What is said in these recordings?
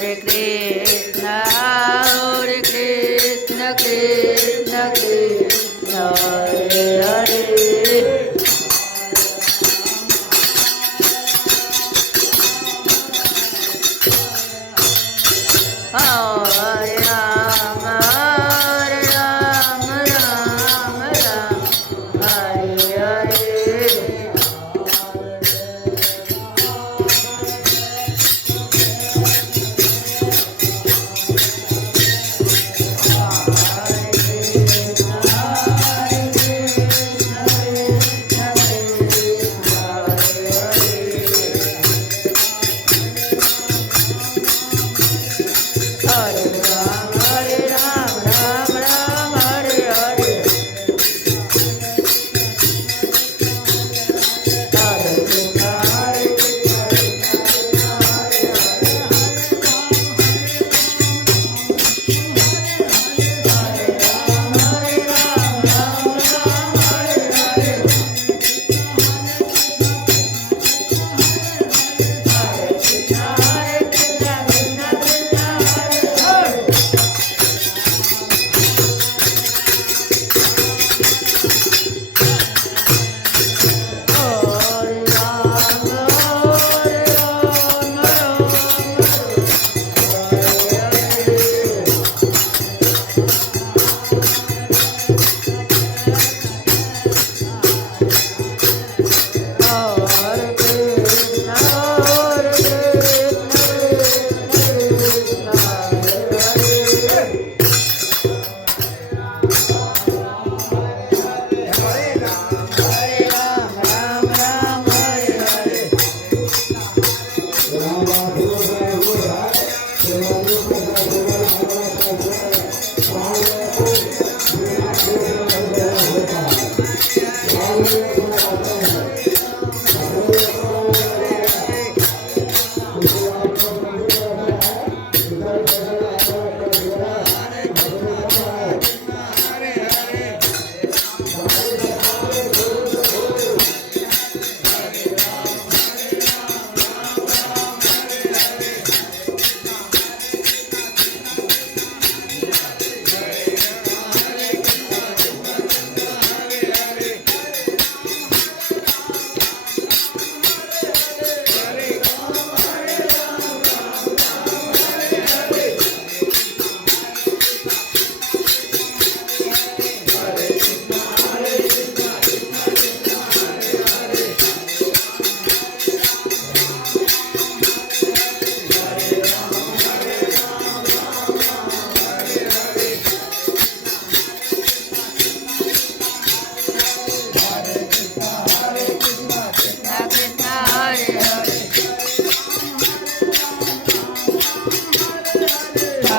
Hare Krishna, Krishna Krishna, Hare Hare. Hare Rama, Rama Rama, Hare Hare.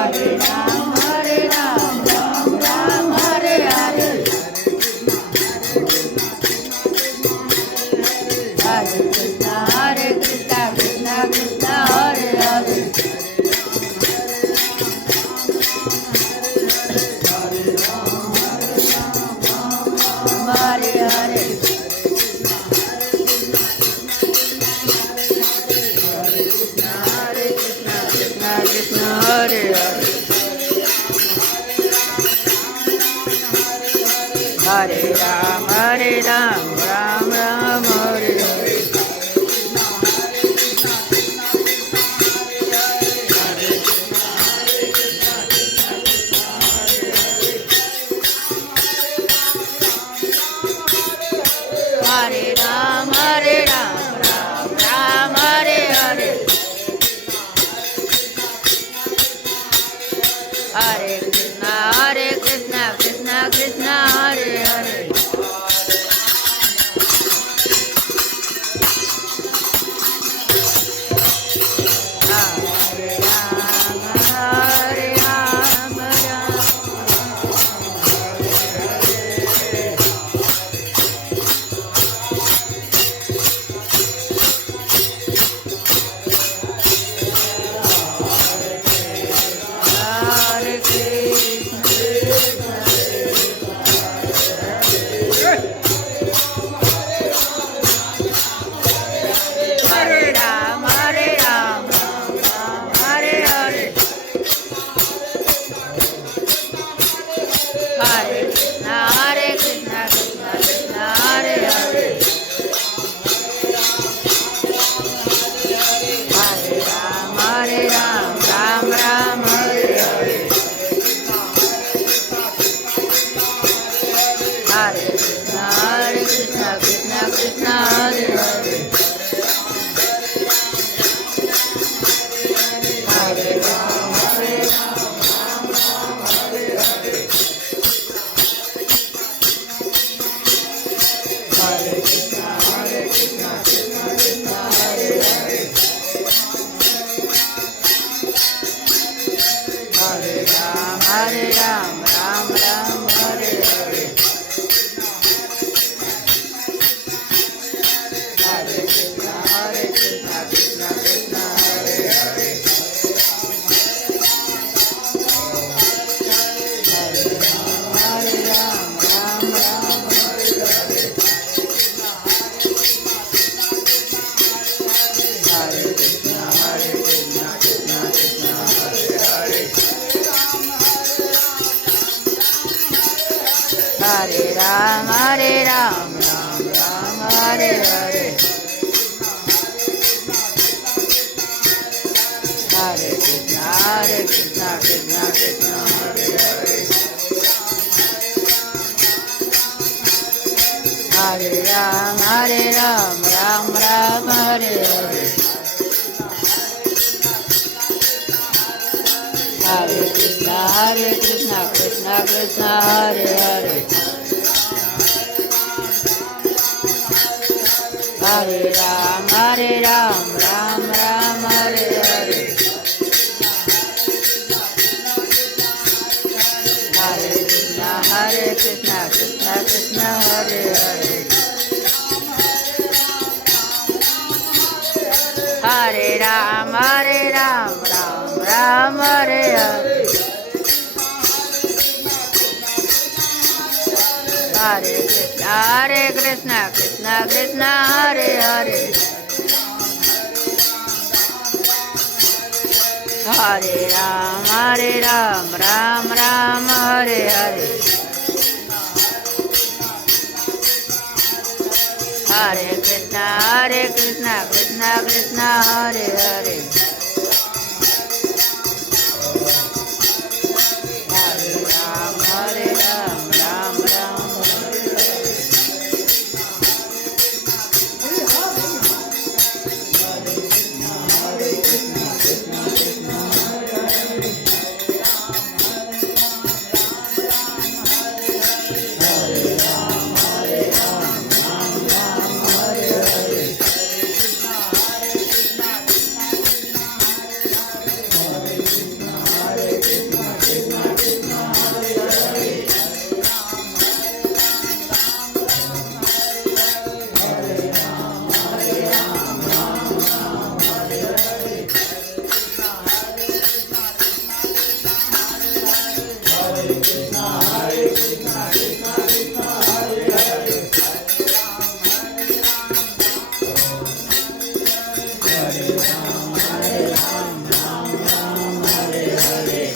Hare Ram, Ram Ram, Hare Hare. Hare Krishna, Krishna Krishna, Hare Hare. Hare Hare. Krishna Hare Hare. Hare Ram, Ram Ram, Hare Hare. Hare Ram, Ram Ram, Hare Hare. Hare Krishna, Krishna Krishna, Hare Hare. Hare Ram, Ram. Hare Krishna. Hare Ram, Ram Ram, Hare Hare. Hare Krishna, Krishna Krishna, Hare Hare. Hare Ram, Ram Ram, Hare Hare. Hare Krishna, Krishna Krishna, Hare Hare. Hare Ram, Hare Krishna, Krishna Krishna, Hare Hare. Hare Ram, Ram Ram, Hare Hare. Hare Krishna, Krishna Krishna, Hare Hare. Hare Ram, Ram Ram, Hare Hare. Hare Krishna, Krishna Krishna, Hare Hare. Hare Ram, Ram Ram, Hare Hare. Hare Krishna, Krishna Krishna, Hare Hare. Hare Ram, Ram Ram, Hare Hare. Hare Krishna, Krishna Krishna, Hare Hare. Hare Ram, Ram Ram, Hare Hare. Hare Krishna, Krishna Krishna, Hare Hare. Hare Ram, Ram Ram, Hare Hare. Hare Krishna, Krishna Krishna, Hare Hare. Hare Ram, Ram Ram, Hare Hare. Hare Krishna, Krishna Krishna, Hare Hare. Hare Ram, Ram Ram, Hare Hare. Hare